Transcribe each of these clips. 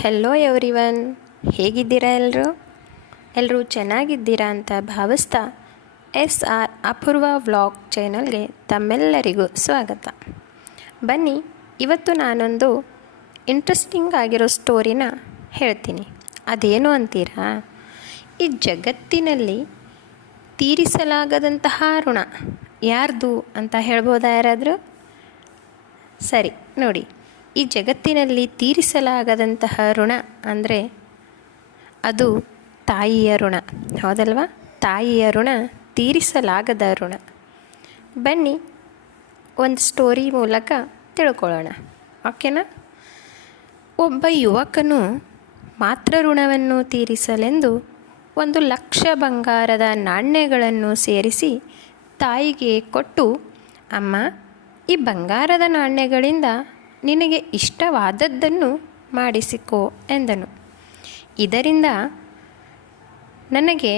Hello everyone, ಹೇಗಿದ್ದೀರಾ ಎಲ್ಲರೂ ಚೆನ್ನಾಗಿದ್ದೀರಾ ಅಂತ ಭಾವಿಸ್ತಾ SR ಅಪೂರ್ವ ವ್ಲಾಗ್ ಚಾನಲ್ಗೆ ತಮ್ಮೆಲ್ಲರಿಗೂ ಸ್ವಾಗತ. ಬನ್ನಿ, ಇವತ್ತು ನಾನೊಂದು ಇಂಟ್ರೆಸ್ಟಿಂಗ್ ಆಗಿರೋ ಸ್ಟೋರಿನ ಹೇಳ್ತೀನಿ. ಅದೇನು ಅಂತೀರಾ? ಈ ಜಗತ್ತಿನಲ್ಲಿ ತೀರಿಸಲಾಗದಂತಹ ಋಣ ಯಾರ್ದು ಅಂತ ಹೇಳ್ಬೋದಾ ಯಾರಾದರೂ? ಸರಿ ನೋಡಿ, ಈ ಜಗತ್ತಿನಲ್ಲಿ ತೀರಿಸಲಾಗದಂತಹ ಋಣ ಅಂದರೆ ಅದು ತಾಯಿಯ ಋಣ, ಹೌದಲ್ವಾ? ತಾಯಿಯ ಋಣ ತೀರಿಸಲಾಗದ ಋಣ. ಬನ್ನಿ ಒಂದು ಸ್ಟೋರಿ ಮೂಲಕ ತಿಳ್ಕೊಳ್ಳೋಣ, ಓಕೆನಾ? ಒಬ್ಬ ಯುವಕನು ಮಾತೃ ಋಣವನ್ನು ತೀರಿಸಲೆಂದು 1,00,000 ಬಂಗಾರದ ನಾಣ್ಯಗಳನ್ನು ಸೇರಿಸಿ ತಾಯಿಗೆ ಕೊಟ್ಟು, ಅಮ್ಮ, ಈ ಬಂಗಾರದ ನಾಣ್ಯಗಳಿಂದ ನಿನಗೆ ಇಷ್ಟವಾದದ್ದನ್ನು ಮಾಡಿಸಿಕೋ ಎಂದನು. ಇದರಿಂದ ನನಗೆ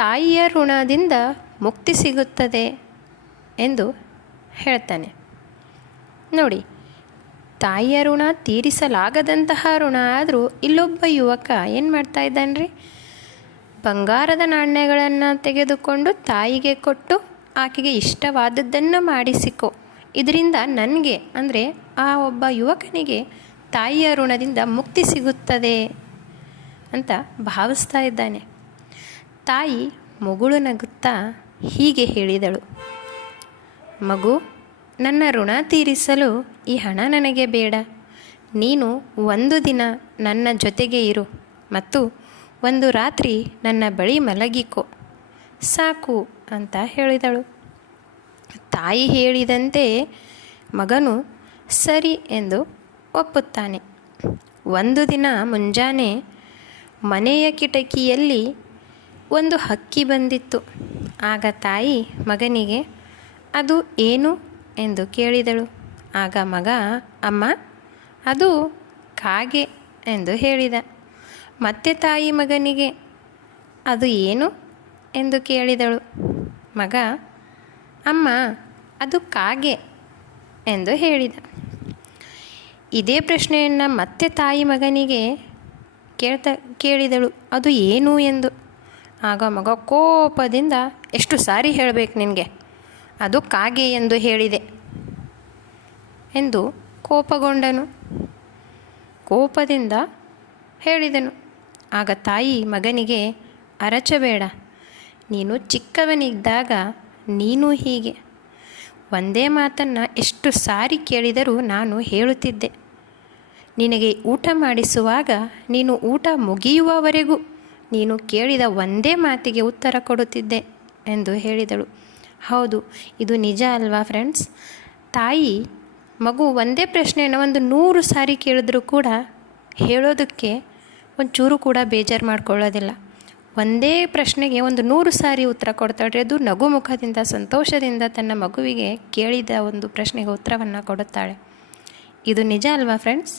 ತಾಯಿಯ ಋಣದಿಂದ ಮುಕ್ತಿ ಸಿಗುತ್ತದೆ ಎಂದು ಹೇಳ್ತಾನೆ. ನೋಡಿ, ತಾಯಿಯ ಋಣ ತೀರಿಸಲಾಗದಂತಹ ಋಣ ಆದರೂ ಇಲ್ಲೊಬ್ಬ ಯುವಕ ಏನು ಮಾಡ್ತಾ ಇದ್ದಾನೆ? ಬಂಗಾರದ ನಾಣ್ಯಗಳನ್ನು ತೆಗೆದುಕೊಂಡು ತಾಯಿಗೆ ಕೊಟ್ಟು ಆಕೆಗೆ ಇಷ್ಟವಾದದ್ದನ್ನು ಮಾಡಿಸಿಕೊ, ಇದರಿಂದ ನನಗೆ ಅಂದರೆ ಆ ಒಬ್ಬ ಯುವಕನಿಗೆ ತಾಯಿಯ ಋಣದಿಂದ ಮುಕ್ತಿ ಸಿಗುತ್ತದೆ ಅಂತ ಭಾವಿಸ್ತಾ ಇದ್ದಾನೆ. ತಾಯಿ ಮುಗುಳು ನಗುತ್ತಾ ಹೀಗೆ ಹೇಳಿದಳು, ಮಗು, ನನ್ನ ಋಣ ತೀರಿಸಲು ಈ ಹಣ ನನಗೆ ಬೇಡ. ನೀನು 1 ದಿನ ನನ್ನ ಜೊತೆಗೆ ಇರು ಮತ್ತು 1 ರಾತ್ರಿ ನನ್ನ ಬಳಿ ಮಲಗಿಕೊ ಸಾಕು ಅಂತ ಹೇಳಿದಳು. ತಾಯಿ ಹೇಳಿದಂತೆ ಮಗನು ಸರಿ ಎಂದು ಒಪ್ಪುತ್ತಾನೆ. 1 ದಿನ ಮುಂಜಾನೆ ಮನೆಯ ಕಿಟಕಿಯಲ್ಲಿ ಒಂದು ಹಕ್ಕಿ ಬಂದಿತ್ತು. ಆಗ ತಾಯಿ ಮಗನಿಗೆ ಅದು ಏನು ಎಂದು ಕೇಳಿದಳು. ಆಗ ಮಗ, ಅಮ್ಮ, ಅದು ಕಾಗೆ ಎಂದು ಹೇಳಿದ. ಮತ್ತೆ ತಾಯಿ ಮಗನಿಗೆ ಅದು ಏನು ಎಂದು ಕೇಳಿದಳು. ಮಗ, ಅಮ್ಮ, ಅದು ಕಾಗೆ ಎಂದು ಹೇಳಿದ. ಇದೇ ಪ್ರಶ್ನೆಯನ್ನು ಮತ್ತೆ ತಾಯಿ ಮಗನಿಗೆ ಕೇಳಿದಳು, ಅದು ಏನು ಎಂದು. ಆಗ ಮಗ ಕೋಪದಿಂದ, ಎಷ್ಟು ಸಾರಿ ಹೇಳಬೇಕು ನಿನಗೆ, ಅದು ಕಾಗೆ ಎಂದು ಹೇಳಿದೆ ಎಂದು ಕೋಪದಿಂದ ಹೇಳಿದನು. ಆಗ ತಾಯಿ ಮಗನಿಗೆ, ಅರಚಬೇಡ, ನೀನು ಚಿಕ್ಕವನಿದ್ದಾಗ ನೀನು ಹೀಗೆ ಒಂದೇ ಮಾತನ್ನು ಎಷ್ಟು ಸಾರಿ ಕೇಳಿದರೂ ನಾನು ಹೇಳುತ್ತಿದ್ದೆ. ನಿನಗೆ ಊಟ ಮಾಡಿಸುವಾಗ ನೀನು ಊಟ ಮುಗಿಯುವವರೆಗೂ ನೀನು ಕೇಳಿದ ಒಂದೇ ಮಾತಿಗೆ ಉತ್ತರ ಕೊಡುತ್ತಿದ್ದೆ ಎಂದು ಹೇಳಿದಳು. ಹೌದು, ಇದು ನಿಜ ಅಲ್ವಾ ಫ್ರೆಂಡ್ಸ್? ತಾಯಿ ಮಗು ಒಂದೇ ಪ್ರಶ್ನೆಯನ್ನು 100 ಸಾರಿ ಕೇಳಿದ್ರೂ ಕೂಡ ಹೇಳೋದಕ್ಕೆ ಒಂಚೂರು ಕೂಡ ಬೇಜಾರು ಮಾಡ್ಕೊಳ್ಳೋದಿಲ್ಲ. ಒಂದೇ ಪ್ರಶ್ನೆಗೆ 100 ಸಾರಿ ಉತ್ತರ ಕೊಡ್ತಾಳೆ. ಅದು ನಗು ಮುಖದಿಂದ, ಸಂತೋಷದಿಂದ ತನ್ನ ಮಗುವಿಗೆ ಕೇಳಿದ ಒಂದು ಪ್ರಶ್ನೆಗೆ ಉತ್ತರವನ್ನು ಕೊಡುತ್ತಾಳೆ. ಇದು ನಿಜ ಅಲ್ವಾ ಫ್ರೆಂಡ್ಸ್?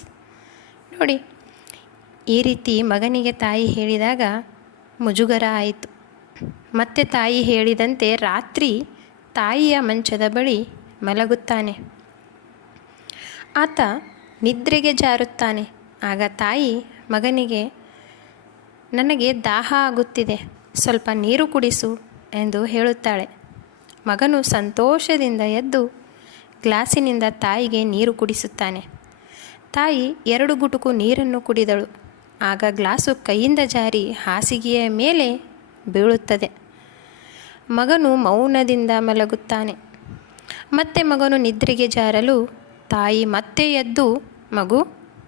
ನೋಡಿ, ಈ ರೀತಿ ಮಗನಿಗೆ ತಾಯಿ ಹೇಳಿದಾಗ ಮುಜುಗರ ಆಯಿತು. ಮತ್ತೆ ತಾಯಿ ಹೇಳಿದಂತೆ ರಾತ್ರಿ ತಾಯಿಯ ಮಂಚದ ಬಳಿ ಮಲಗುತ್ತಾನೆ. ಆತ ನಿದ್ರೆಗೆ ಜಾರುತ್ತಾನೆ. ಆಗ ತಾಯಿ ಮಗನಿಗೆ, ನನಗೆ ದಾಹ ಆಗುತ್ತಿದೆ, ಸ್ವಲ್ಪ ನೀರು ಕುಡಿಸು ಎಂದು ಹೇಳುತ್ತಾಳೆ. ಮಗನು ಸಂತೋಷದಿಂದ ಎದ್ದು ಗ್ಲಾಸಿನಿಂದ ತಾಯಿಗೆ ನೀರು ಕುಡಿಸುತ್ತಾನೆ. ತಾಯಿ 2 ಗುಟುಕು ನೀರನ್ನು ಕುಡಿದಳು. ಆಗ ಗ್ಲಾಸು ಕೈಯಿಂದ ಜಾರಿ ಹಾಸಿಗೆಯ ಮೇಲೆ ಬೀಳುತ್ತದೆ. ಮಗನು ಮೌನದಿಂದ ಮಲಗುತ್ತಾನೆ. ಮತ್ತೆ ಮಗನು ನಿದ್ರೆಗೆ ಜಾರಲು ತಾಯಿ ಮತ್ತೆ ಎದ್ದು, ಮಗು,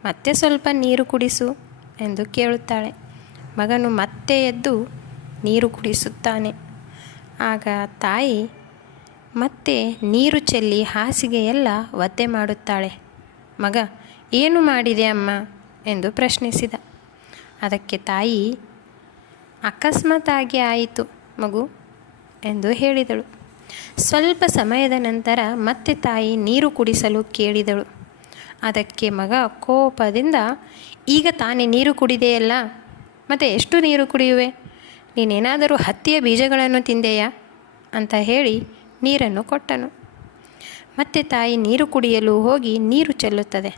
ಮತ್ತೆ ಸ್ವಲ್ಪ ನೀರು ಕುಡಿಸು ಎಂದು ಕೇಳುತ್ತಾಳೆ. ಮಗನು ಮತ್ತೆ ಎದ್ದು ನೀರು ಕುಡಿಸುತ್ತಾನೆ. ಆಗ ತಾಯಿ ಮತ್ತೆ ನೀರು ಚೆಲ್ಲಿ ಹಾಸಿಗೆಯೆಲ್ಲ ಒದ್ದೆ ಮಾಡುತ್ತಾಳೆ. ಮಗ, ಏನು ಮಾಡಿದೆ ಅಮ್ಮ ಎಂದು ಪ್ರಶ್ನಿಸಿದ. ಅದಕ್ಕೆ ತಾಯಿ, ಅಕಸ್ಮಾತಾಗಿ ಆಯಿತು ಮಗು ಎಂದು ಹೇಳಿದಳು. ಸ್ವಲ್ಪ ಸಮಯದ ನಂತರ ಮತ್ತೆ ತಾಯಿ ನೀರು ಕುಡಿಸಲು ಕೇಳಿದಳು. ಅದಕ್ಕೆ ಮಗ ಕೋಪದಿಂದ, ಈಗ ತಾನೇ ನೀರು ಕುಡಿದೆಯಲ್ಲ, ಮತ್ತು ಎಷ್ಟು ನೀರು ಕುಡಿಯುವೆ? ನೀನೇನಾದರೂ ಹತ್ತಿಯ ಬೀಜಗಳನ್ನು ತಿಂದೆಯಾ ಅಂತ ಹೇಳಿ ನೀರನ್ನು ಕೊಟ್ಟನು. ಮತ್ತೆ ತಾಯಿ ನೀರು ಕುಡಿಯಲು ಹೋಗಿ ನೀರು ಚೆಲ್ಲುತ್ತದೆ.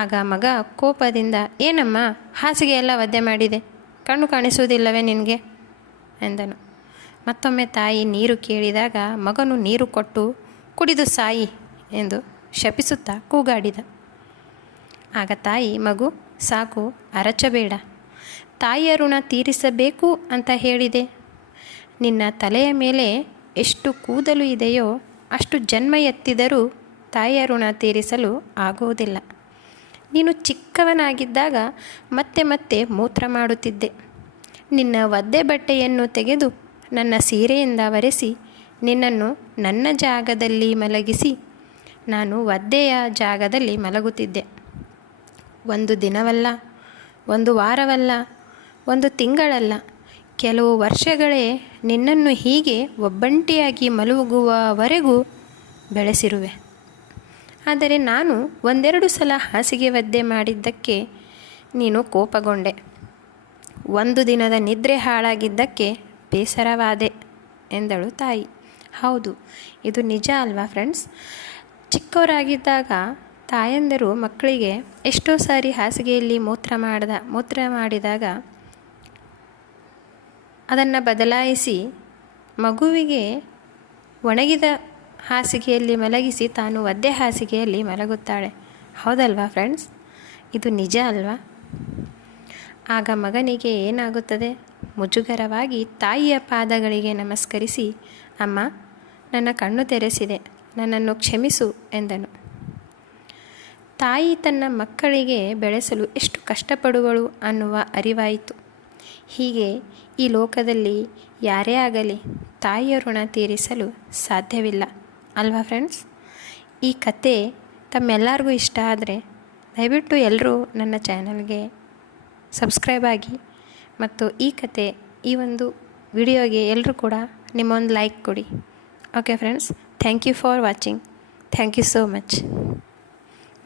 ಆಗ ಮಗ ಕೋಪದಿಂದ, ಏನಮ್ಮ ಹಾಸಿಗೆ ಎಲ್ಲ ಒದ್ದೆ ಮಾಡಿದೆ, ಕಣ್ಣು ಕಾಣಿಸುವುದಿಲ್ಲವೇ ನಿನಗೆ ಎಂದನು. ಮತ್ತೊಮ್ಮೆ ತಾಯಿ ನೀರು ಕೇಳಿದಾಗ ಮಗನು ನೀರು ಕೊಟ್ಟು ಕುಡಿದು ಸಾಯಿ ಎಂದು ಶಪಿಸುತ್ತಾ ಕೂಗಾಡಿದ. ಆಗ ತಾಯಿ, ಮಗು ಸಾಕು, ಅರಚಬೇಡ, ತಾಯಿಯ ಋಣ ತೀರಿಸಬೇಕು ಅಂತ ಹೇಳಿದೆ. ನಿನ್ನ ತಲೆಯ ಮೇಲೆ ಎಷ್ಟು ಕೂದಲು ಇದೆಯೋ ಅಷ್ಟು ಜನ್ಮ ಎತ್ತಿದರೂ ತಾಯಿಯ ಋಣ ತೀರಿಸಲು ಆಗುವುದಿಲ್ಲ. ನೀನು ಚಿಕ್ಕವನಾಗಿದ್ದಾಗ ಮತ್ತೆ ಮತ್ತೆ ಮೂತ್ರ ಮಾಡುತ್ತಿದ್ದೆ. ನಿನ್ನ ಒದ್ದೆ ಬಟ್ಟೆಯನ್ನು ತೆಗೆದು ನನ್ನ ಸೀರೆಯಿಂದ ಒರೆಸಿ ನಿನ್ನನ್ನು ನನ್ನ ಜಾಗದಲ್ಲಿ ಮಲಗಿಸಿ ನಾನು ಒದ್ದೆಯ ಜಾಗದಲ್ಲಿ ಮಲಗುತ್ತಿದ್ದೆ. ಒಂದು ದಿನವಲ್ಲ, ಒಂದು ವಾರವಲ್ಲ, ಒಂದು ತಿಂಗಳಲ್ಲ, ಕೆಲವು ವರ್ಷಗಳೇ ನಿನ್ನನ್ನು ಹೀಗೆ ಒಬ್ಬಂಟಿಯಾಗಿ ಮಲಗುವವರೆಗೂ ಬೆಳೆಸಿರುವೆ. ಆದರೆ ನಾನು ಒಂದೆರಡು ಸಲ ಹಾಸಿಗೆ ಒದ್ದೆ ಮಾಡಿದ್ದಕ್ಕೆ ನೀನು ಕೋಪಗೊಂಡೆ. ಒಂದು ದಿನದ ನಿದ್ರೆ ಹಾಳಾಗಿದ್ದಕ್ಕೆ ಬೇಸರವಾದೆ ಎಂದಳು ತಾಯಿ. ಹೌದು, ಇದು ನಿಜ ಅಲ್ವಾ ಫ್ರೆಂಡ್ಸ್? ಚಿಕ್ಕವರಾಗಿದ್ದಾಗ ತಾಯಂದಿರು ಮಕ್ಕಳಿಗೆ ಎಷ್ಟೋ ಸಾರಿ ಹಾಸಿಗೆಯಲ್ಲಿ ಮೂತ್ರ ಮಾಡಿದಾಗ ಅದನ್ನು ಬದಲಾಯಿಸಿ ಮಗುವಿಗೆ ಒಣಗಿದ ಹಾಸಿಗೆಯಲ್ಲಿ ಮಲಗಿಸಿ ತಾನು ಒದ್ದೆ ಹಾಸಿಗೆಯಲ್ಲಿ ಮಲಗುತ್ತಾಳೆ. ಹೌದಲ್ವಾ ಫ್ರೆಂಡ್ಸ್? ಇದು ನಿಜ ಅಲ್ವಾ? ಆಗ ಮಗನಿಗೆ ಏನಾಗುತ್ತದೆ? ಮುಜುಗರವಾಗಿ ತಾಯಿಯ ಪಾದಗಳಿಗೆ ನಮಸ್ಕರಿಸಿ, ಅಮ್ಮ, ನನ್ನ ಕಣ್ಣು ತೆರೆಸಿದೆ, ನನ್ನನ್ನು ಕ್ಷಮಿಸು ಎಂದನು. ತಾಯಿ ತನ್ನ ಮಕ್ಕಳಿಗೆ ಬೆಳೆಸಲು ಎಷ್ಟು ಕಷ್ಟಪಡುವಳು ಅನ್ನುವ ಅರಿವಾಯಿತು. ಹೀಗೆ ಈ ಲೋಕದಲ್ಲಿ ಯಾರೇ ಆಗಲಿ ತಾಯಿಯ ಋಣ ತೀರಿಸಲು ಸಾಧ್ಯವಿಲ್ಲ ಅಲ್ವಾ ಫ್ರೆಂಡ್ಸ್? ಈ ಕತೆ ತಮ್ಮೆಲ್ಲರಿಗೂ ಇಷ್ಟ ಆದರೆ ದಯವಿಟ್ಟು ಎಲ್ಲರೂ ನನ್ನ ಚಾನಲ್ಗೆ ಸಬ್ಸ್ಕ್ರೈಬ್ ಆಗಿ ಮತ್ತು ಈ ಒಂದು ವಿಡಿಯೋಗೆ ಎಲ್ಲರೂ ಕೂಡ ನಿಮ್ಮೊಂದು ಲೈಕ್ ಕೊಡಿ. Okay friends, thank you for watching. Thank you so much.